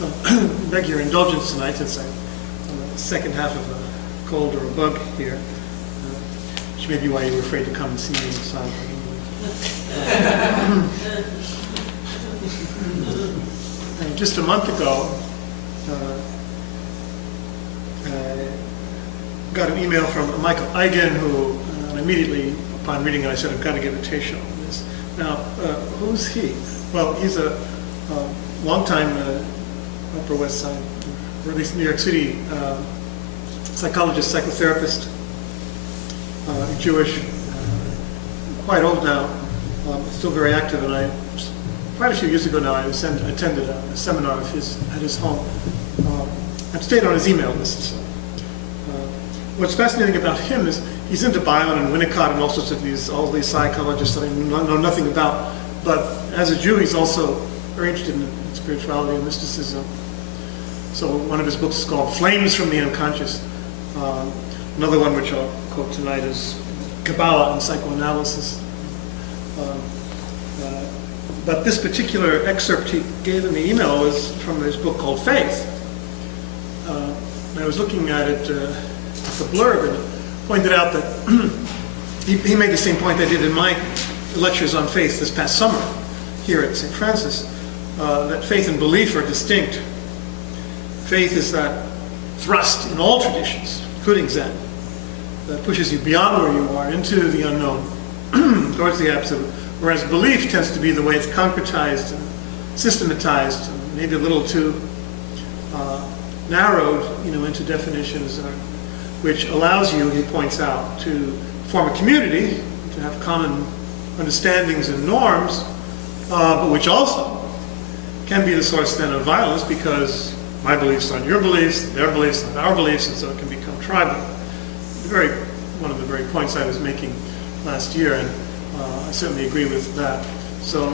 So, beg your indulgence tonight since I'm on the second half of a cold or a bug here, which may be why you were afraid to come and see me in silence. Just a month ago, I got an email from Michael Eigen, who immediately, upon reading it, I said, I've got to give a teisho on this. Now, who's he? Well, he's a longtime Upper West Side, or at least New York City, psychologist, psychotherapist, Jewish, quite old now, still very active, and quite a few years ago now, I attended a seminar of his at his home. I've stayed on his email list. So. What's fascinating about him is he's into Bion and Winnicott and all sorts of all these psychologists that I know nothing about. But as a Jew, he's also very interested in spirituality and mysticism. So one of his books is called Flames from the Unconscious. Another one, which I'll quote tonight, is Kabbalah and Psychoanalysis. But this particular excerpt he gave in the email was from his book called Faith. I was looking at it, the blurb, and pointed out that he made the same point I did in my lectures on faith this past summer here at St. Francis, that faith and belief are distinct. Faith is that thrust in all traditions, including Zen, that pushes you beyond where you are into the unknown, towards the absolute. Whereas belief tends to be the way it's concretized and systematized, and maybe a little too narrowed, into definitions, which allows you, he points out, to form a community, to have common understandings and norms, but which also can be the source then of violence, because my beliefs aren't your beliefs, their beliefs aren't our beliefs, and so it can become tribal. One of the very points I was making last year, and I certainly agree with that. So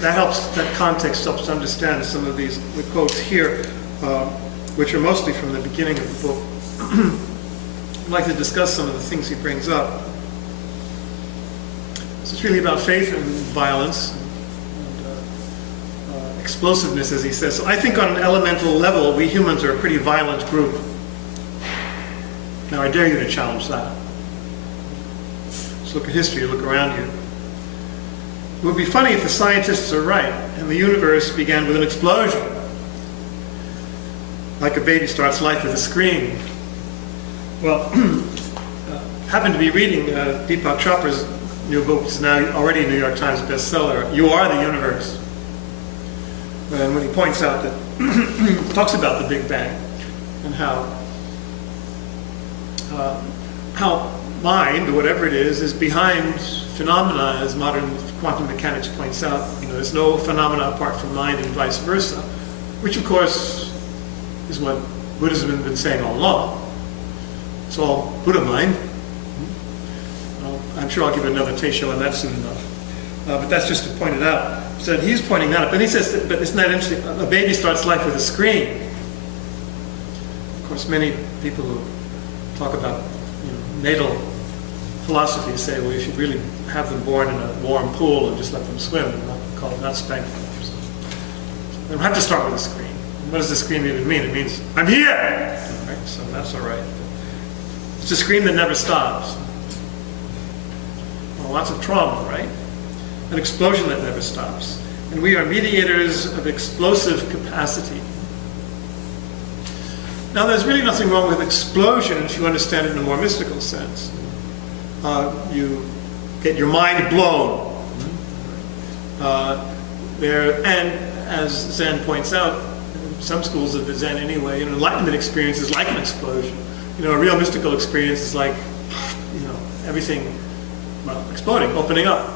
that context helps to understand some of the quotes here, which are mostly from the beginning of the book. I'd like to discuss some of the things he brings up. So it's really about faith and violence, and explosiveness, as he says. So I think on an elemental level, we humans are a pretty violent group. Now I dare you to challenge that. Just look at history, look around you. It would be funny if the scientists are right and the universe began with an explosion. Like a baby starts life with a scream. Well, happened to be reading Deepak Chopra's new book, which is now already a New York Times bestseller, You Are the Universe. And when he points out that, talks about the Big Bang and how mind, or whatever it is behind phenomena, as modern quantum mechanics points out. There's no phenomena apart from mind and vice versa, which of course is what Buddhism has been saying all along. It's all Buddha mind. Well, I'm sure I'll give another teisho on that soon enough. But that's just to point it out. So he's pointing that out. But he says, but isn't that interesting? A baby starts life with a scream. Of course, many people who talk about natal philosophy say, well, you should really have them born in a warm pool and just let them swim, and not spank them. So they don't have to start with a scream. What does the scream even mean? It means, I'm here! Right? So that's all right. It's a scream that never stops. Well, lots of trauma, right? An explosion that never stops. And we are mediators of explosive capacity. Now, there's really nothing wrong with explosion if you understand it in a more mystical sense. You get your mind blown. And as Zen points out, some schools of Zen anyway, an enlightenment experience is like an explosion. A real mystical experience is like, everything, exploding, opening up.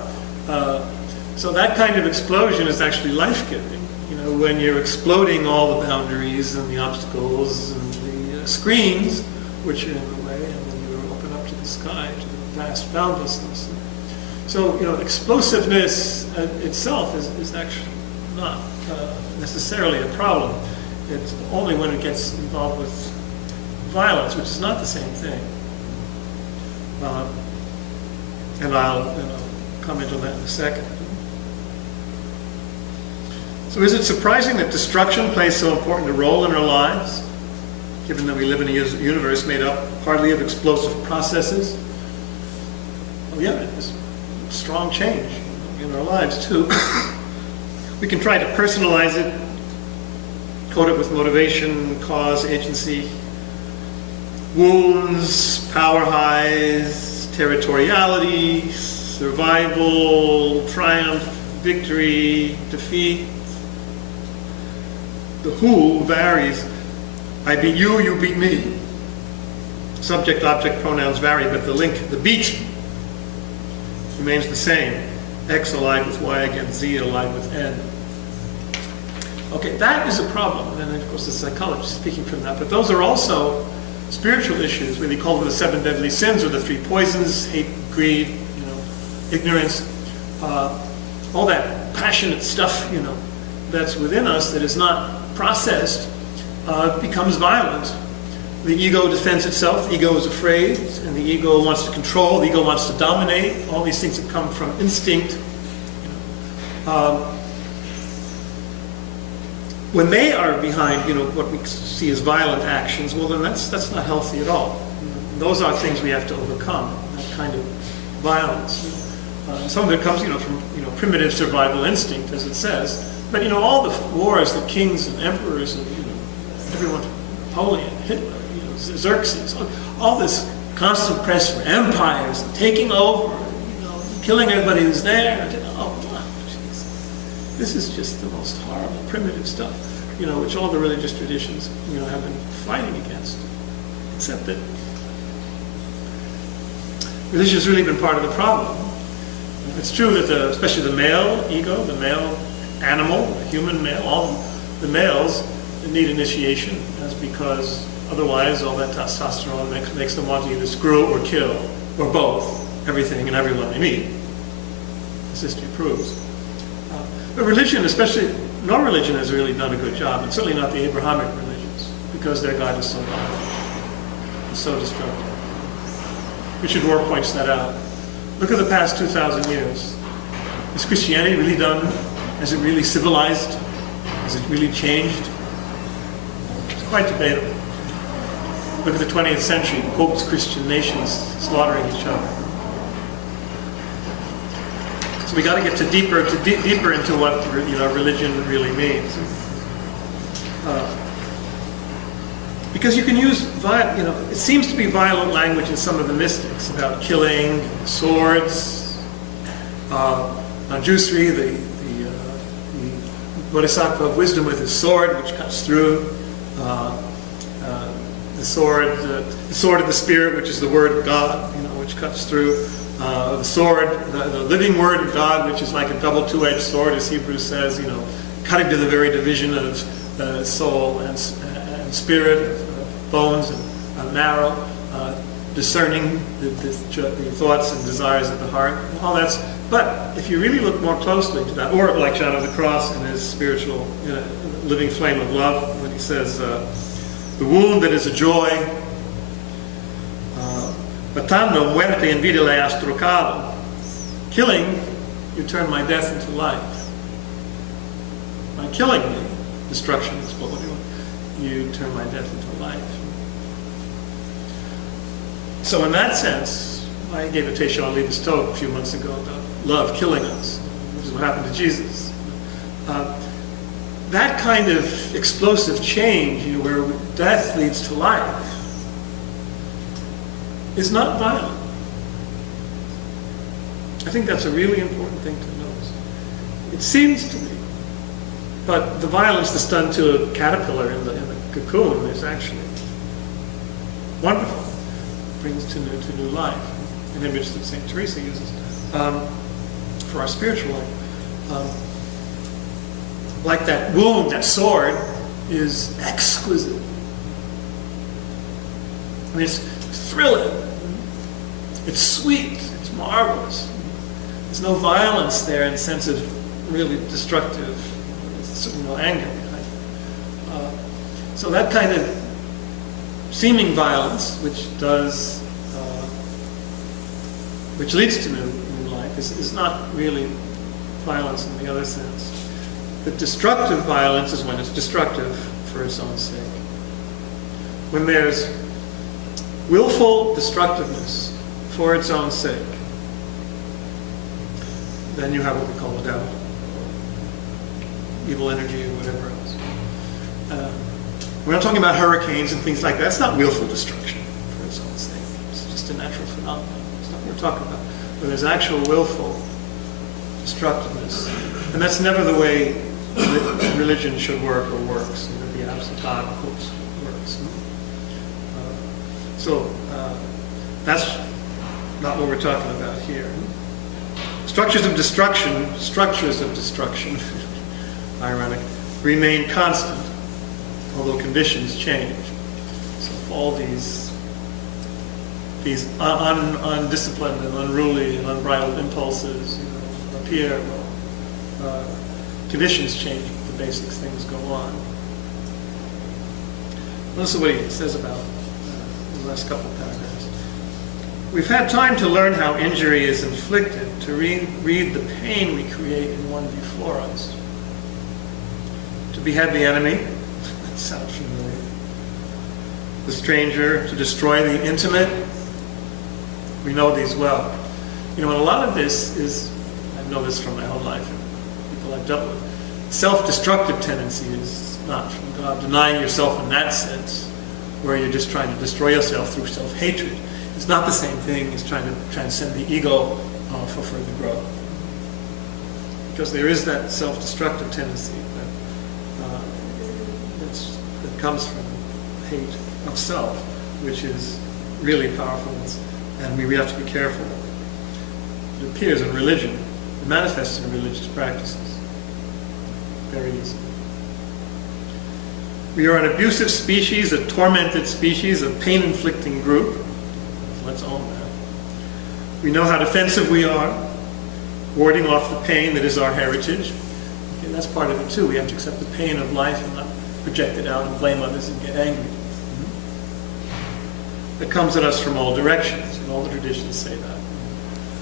So that kind of explosion is actually life-giving. When you're exploding all the boundaries and the obstacles and the screens, which are in the way, and then you open up to the sky, to the vast boundlessness. So, explosiveness itself is actually not necessarily a problem. It's only when it gets involved with violence, which is not the same thing. And I'll comment on that in a second. So is it surprising that destruction plays so important a role in our lives, given that we live in a universe made up partly of explosive processes? Well, yeah, there's strong change in our lives too. We can try to personalize it, code it with motivation, cause, agency, wounds, power highs, territoriality, survival, triumph, victory, defeat. The who varies. I beat you, you beat me. Subject, object, pronouns vary, but the link, the beat, remains the same. X allied with Y against Z allied with N. Okay, that is a problem, and of course the psychologist speaking from that, but those are also spiritual issues, whether you call them the 7 deadly sins or the 3 poisons, hate, greed, ignorance, all that passionate stuff, that's within us that is not processed, becomes violent. The ego defends itself, the ego is afraid, and the ego wants to control, the ego wants to dominate, all these things that come from instinct. When they are behind, what we see as violent actions, well then that's not healthy at all. Those are things we have to overcome, that kind of violence. Some of it comes, from primitive survival instinct, as it says. But all the wars, the kings and emperors, and everyone, Napoleon, Hitler, Xerxes, all this constant press for empires, and taking over, killing everybody who's there. Oh, jeez, this is just the most horrible, primitive stuff, which all the religious traditions, have been fighting against. Except that religion has really been part of the problem. It's true that especially the male ego, the male animal, the human male, all the males need initiation. That's because otherwise all that testosterone makes them want to either screw or kill, or both, everything and everyone they meet. As history proves. But religion, especially no religion, has really done a good job, and certainly not the Abrahamic religions, because their God is so violent and so destructive. Richard Rohr points that out. Look at the past 2,000 years. Has Christianity really done? Has it really civilized? Has it really changed? It's quite debatable. Look at the 20th century, popes, Christian nations slaughtering each other. So we got to get deeper into what religion really means. Because you can use, it seems to be violent language in some of the mystics about killing, swords, Jusri, the bodhisattva of wisdom with his sword, which cuts through, the sword of the spirit, which is the word of God, which cuts through, the sword, the living word of God, which is like a double two-edged sword, as Hebrews says, cutting to the very division of soul and spirit, bones and marrow, discerning the thoughts and desires of the heart. All that's. But if you really look more closely to that, or like John of the Cross in his spiritual living flame of love, when he says, the wound that is a joy, matando muerte en vida le has trocado. Killing, you turn my death into life. By killing me, destruction is what we're doing. You turn my death into life. So in that sense, I gave a teisho on Levis Tov a few months ago about love killing us, which is what happened to Jesus. That kind of explosive change, where death leads to life, is not violent. I think that's a really important thing to notice. It seems to be. But the violence that's done to a caterpillar in the cocoon is actually wonderful. It brings to new life. An image that St. Teresa uses for our spiritual life. Like that wound, that sword, is exquisite. I mean, it's thrilling. It's sweet. It's marvelous. There's no violence there in the sense of really destructive, no anger behind it. So that kind of seeming violence, which leads to new life, is not really violence in the other sense. that destructive violence is when it's destructive for its own sake. When there's willful destructiveness for its own sake, then you have what we call the devil, evil energy, or whatever else. We're not talking about hurricanes and things like that. That's not willful destruction for its own sake. It's just a natural phenomenon. It's not what we're talking about. When there's actual willful destructiveness, and that's never the way religion should work or works. You know, the absent God works. That's not what we're talking about here. Structures of destruction, ironic, remain constant, although conditions change. So if all these undisciplined and unruly and unbridled impulses, appear, conditions change, the basic things go on. Listen to what he says about the last couple of paragraphs. We've had time to learn how injury is inflicted, to read the pain we create in one before us. To behead the enemy, that sounds familiar. The stranger, to destroy the intimate. We know these well. You know, and a lot of this is, I know this from my own life, people I've dealt with, self-destructive tendency is not from God. Denying yourself in that sense, where you're just trying to destroy yourself through self-hatred, it's not the same thing as trying to transcend the ego for further growth. Because there is that self-destructive tendency that comes from hate of self, which is really powerful, and we have to be careful. It appears in religion, it manifests in religious practices very easily. We are an abusive species, a tormented species, a pain-inflicting group. Let's own that. We know how defensive we are, warding off the pain that is our heritage. And that's part of it too. We have to accept the pain of life and not project it out and blame others and get angry. That comes at us from all directions, and all the traditions say that.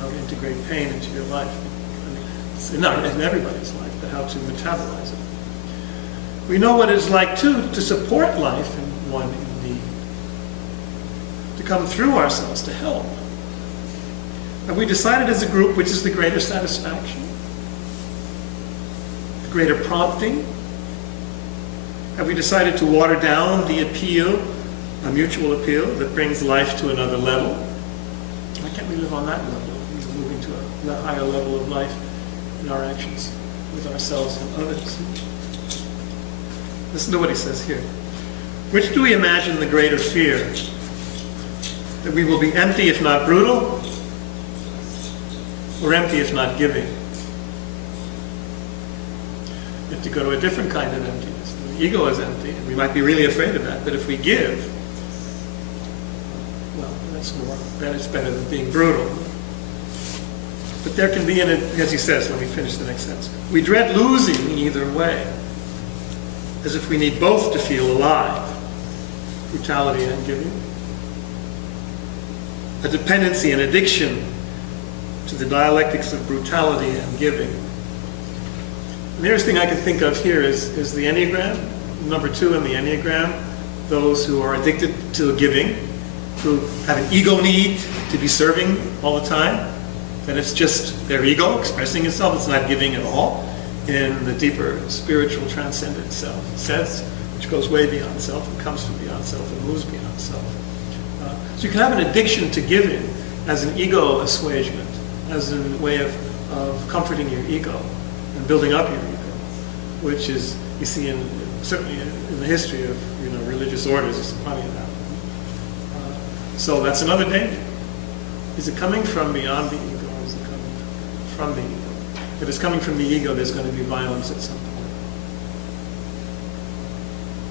How to integrate pain into your life. Not in everybody's life, but how to metabolize it. We know what it's like too to support life in one in need. To come through ourselves to help. Have we decided as a group which is the greater satisfaction? The greater prompting? Have we decided to water down the appeal, a mutual appeal that brings life to another level? Why can't we live on that level? We're moving to a higher level of life in our actions with ourselves and others. Listen to what he says here. Which do we imagine the greater fear? That we will be empty if not brutal, or empty if not giving? We have to go to a different kind of emptiness. The ego is empty, and we might be really afraid of that. But if we give, well, then it's better than being brutal. But there can be, as he says, let me finish the next sentence. We dread losing either way, as if we need both to feel alive, brutality and giving. A dependency, an addiction to the dialectics of brutality and giving. The nearest thing I can think of here is the Enneagram, number 2 in the Enneagram, those who are addicted to giving, who have an ego need to be serving all the time, and it's just their ego expressing itself, it's not giving at all, in the deeper spiritual transcendent self, sense, which goes way beyond self and comes from beyond self and moves beyond self. So you can have an addiction to giving as an ego assuagement, as a way of comforting your ego and building up your ego, which is, you see, certainly in the history of religious orders, there's plenty of that. So that's another danger. Is it coming from beyond the ego, or is it coming from the ego? If it's coming from the ego, there's going to be violence at some point.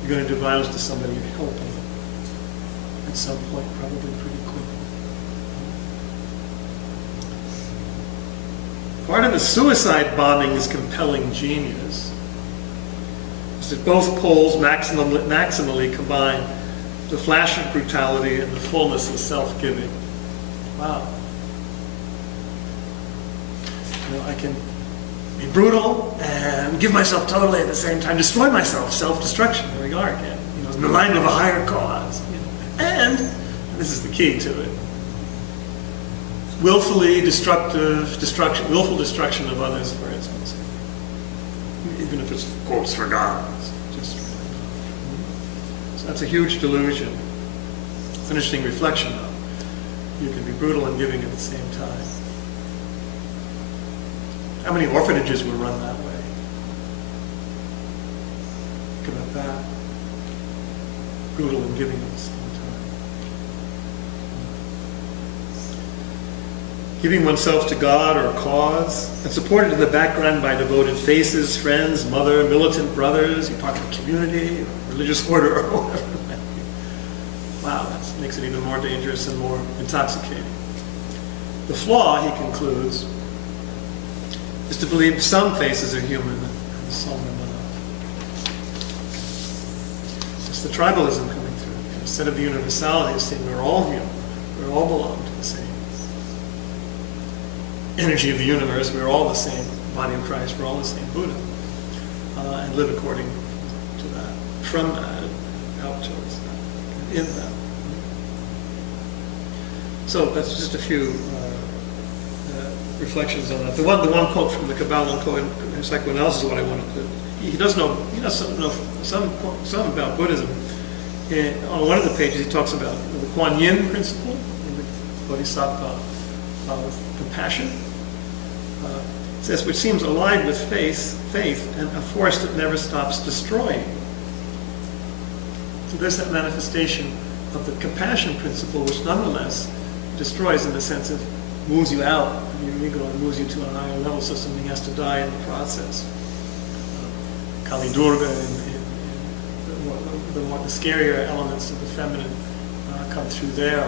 You're going to do violence to somebody you're helping at some point, probably pretty quick. Part of the suicide bombing's compelling genius is that both poles maximally combine the flash of brutality and the fullness of self-giving. Wow. be brutal and give myself totally at the same time, destroy myself, self-destruction. There we are again. In the line of a higher cause. And this is the key to it, willful destruction of others for its own sake. Even if it's quotes for God. So that's a huge delusion. It's an interesting reflection though. You can be brutal and giving at the same time. How many orphanages were run that way? Think about that. Brutal and giving at the same time. Giving oneself to God or a cause, and supported in the background by devoted faces, friends, mother, militant brothers, you're part of a community, or religious order, or whatever. Wow, that makes it even more dangerous and more intoxicating. The flaw, he concludes, is to believe some faces are human and some are not. It's the tribalism coming through. Instead of the universality of seeing we're all human, we all belong to the same energy of the universe, we're all the same body of Christ, we're all the same Buddha, and live according to that, from that, out towards that, in that. So that's just a few reflections on that. The one quote from the Kabbalah and psychoanalysis is what I wanted to. He does know some about Buddhism. On one of the pages, he talks about the Kuan Yin principle, in the Bodhisattva of compassion. It says, which seems allied with faith, and a force that never stops destroying. So there's that manifestation of the compassion principle, which nonetheless destroys in the sense of moves you out of your ego and moves you to a higher level, so something has to die in the process. Kali Durga and the scarier elements of the feminine come through there,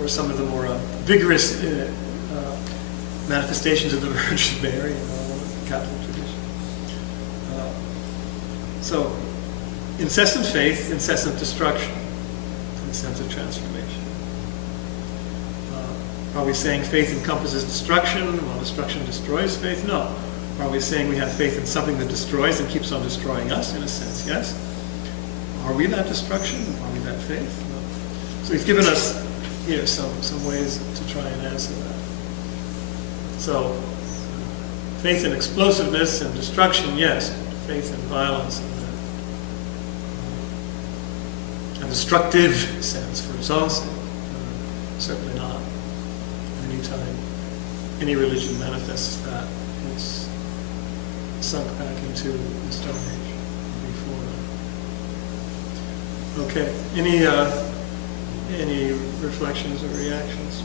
or some of the more vigorous manifestations of the Virgin Mary in the Catholic tradition. So, incessant faith, incessant destruction, in the sense of transformation. Are we saying faith encompasses destruction while destruction destroys faith? No. Are we saying we have faith in something that destroys and keeps on destroying us? In a sense, yes. Are we that destruction? Are we that faith? No. So he's given us here some ways to try and answer that. So, faith in explosiveness and destruction, yes. Faith in violence and a destructive sense for its own sake, certainly not. Anytime any religion manifests that, it's sunk back into the Stone Age before. Okay. Any reflections or reactions?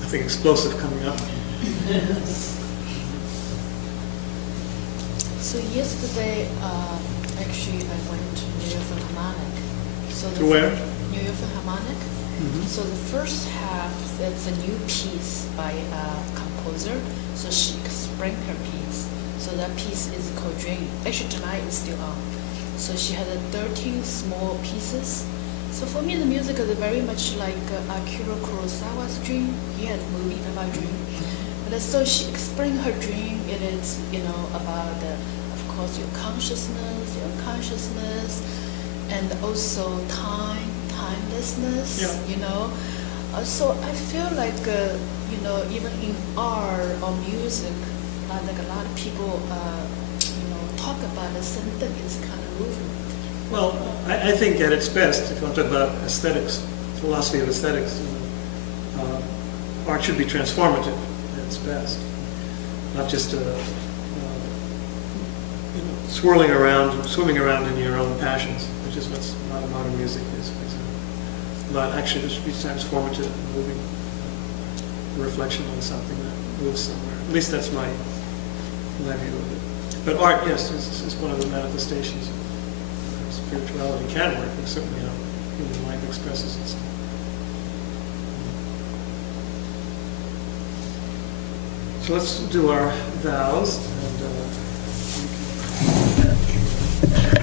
Nothing explosive coming up. So yesterday, actually, I went to New York Philharmonic. So To where? New York Philharmonic. Mm-hmm. So the first half, it's a new piece by a composer. So she explained her piece. So that piece is called Dream. Actually, tonight it's still on. So she had 13 small pieces. So for me, the music is very much like Akira Kurosawa's Dream. He had a movie about dream. But so she explained her dream. It is, about of course, your consciousness, your unconsciousness, and also timelessness. Yeah. So I feel like even in art or music, like a lot of people talk about the same thing. It's kind of movement. Well, I think at its best, if you want to talk about aesthetics, philosophy of aesthetics, art should be transformative at its best, not just swimming around in your own passions, which is what modern music is. But actually, it should be transformative and moving, a reflection on something that moves somewhere. At least that's my view of it. But art, yes, is one of the manifestations of spirituality. Can work, but certainly how human life expresses itself. So let's do our vows. And,